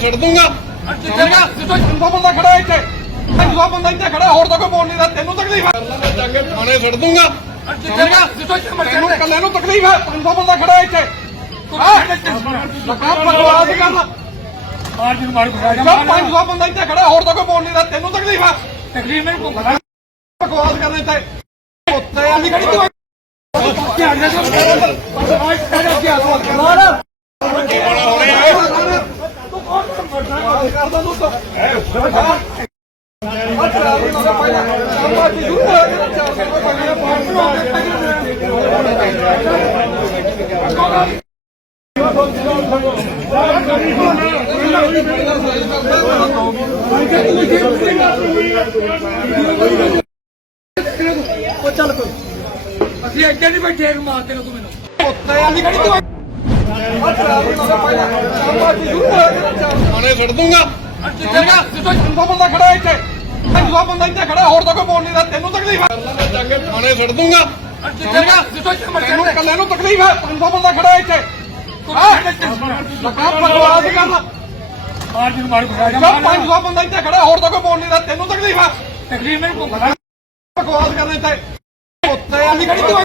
ਛੱਡ ਦੂੰਗਾ। ਬੰਦਾ ਖੜਾ ਇੱਥੇ। ਬੰਦਾ ਇੱਥੇ ਖੜਾ ਹੋਰ ਤਾਂ ਕੋਈ ਬੋਲ ਨਹੀਂ ਰਿਹਾ ਤੈਨੂੰ ਤਕਲੀਫ ਹੈ। ਚੱਕ ਕੇ ਥਾਣੇ ਛੱਡ ਦੂੰਗਾ। ਚੰਗਾ ਜਿੱਥੋਂ ਤੈਨੂੰ ਕੱਲੇ ਨੂੰ ਤਕਲੀਫ ਹੈ। ਜਿੱਥੋਂ ਬੰਦਾ ਖੜਾ ਇੱਥੇ। ਲੱਗਾ ਬਕਵਾਸ ਕਰਨਾ ਆਜ ਨੂੰ ਮਾਰੂ ਖਾ ਜਦ 500 ਬੰਦਾ ਇੱਥੇ ਖੜਾ ਹੋਰ ਤਾਂ ਕੋਈ ਬੋਲ ਨਹੀਂ ਰਿਹਾ ਤੈਨੂੰ ਤਕਲੀਫ ਹੈ। ਤਕਲੀਫ ਨਹੀਂ ਕੋ ਪਤਾ ਬਕਵਾਸ ਕਰਨਾ ਇੱਥੇ। ਉੱਤੇ ਅਸੀਂ ਕਿਹੜੀ ਦਵਾਈ ਕਰਦਾ ਤੂੰ ਤਾਂ ਅਸੀਂ ਇੱਥੇ ਨਹੀਂ ਬੈਠੇ ਮਾਰ ਤੈਨੂੰ ਤੂੰ ਥਾਣੇ ਛੱਡ ਦੂੰਗਾ। ਬੰਦਾ ਖੜਾ ਇੱਥੇ ਜਿੱਥੋਂ ਬੰਦਾ ਇੱਥੇ ਖੜਾ ਹੋਰ ਤਾਂ ਕੋਈ ਬੋਲ ਨਹੀਂ ਰਿਹਾ ਤੈਨੂੰ ਤਕਲੀਫ ਹੈ। ਛੱਡ ਦੂੰਗਾ ਤੈਨੂੰ ਕੱਲੇ ਨੂੰ ਤਕਲੀਫ ਹੈ ਬੰਦਾ ਖੜਾ ਇੱਥੇ। ਲੱਗਾ ਬਕਵਾਸ ਕਰਨਾ ਆਜ ਨੂੰ ਮਾਰੂ ਖਾ ਜਦ 500 ਬੰਦਾ ਇੱਥੇ ਖੜਾ ਹੋਰ ਤਾਂ ਕੋਈ ਬੋਲ ਨਹੀਂ ਰਿਹਾ। ਤੈਨੂੰ ਤਕਲੀਫ ਹੈ। ਤਕਲੀਫ ਨਹੀਂ ਕੋ ਪਤਾ ਬਕਵਾਸ ਕਰਨਾ ਇੱਥੇ। ਉੱਤੇ ਅਸੀਂ ਕਿਹੜੀ ਦਵਾਈ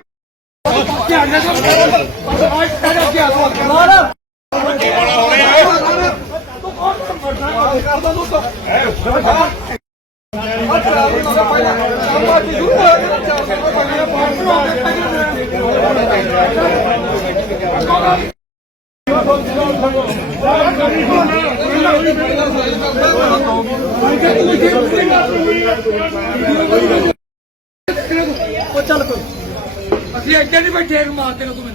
ਕਰਦਾ ਤੂੰ ਅਸੀਂ ਇੱਥੇ ਨਹੀਂ ਬੈਠੇ ਨੂੰ ਮਾਰ ਤੂੰ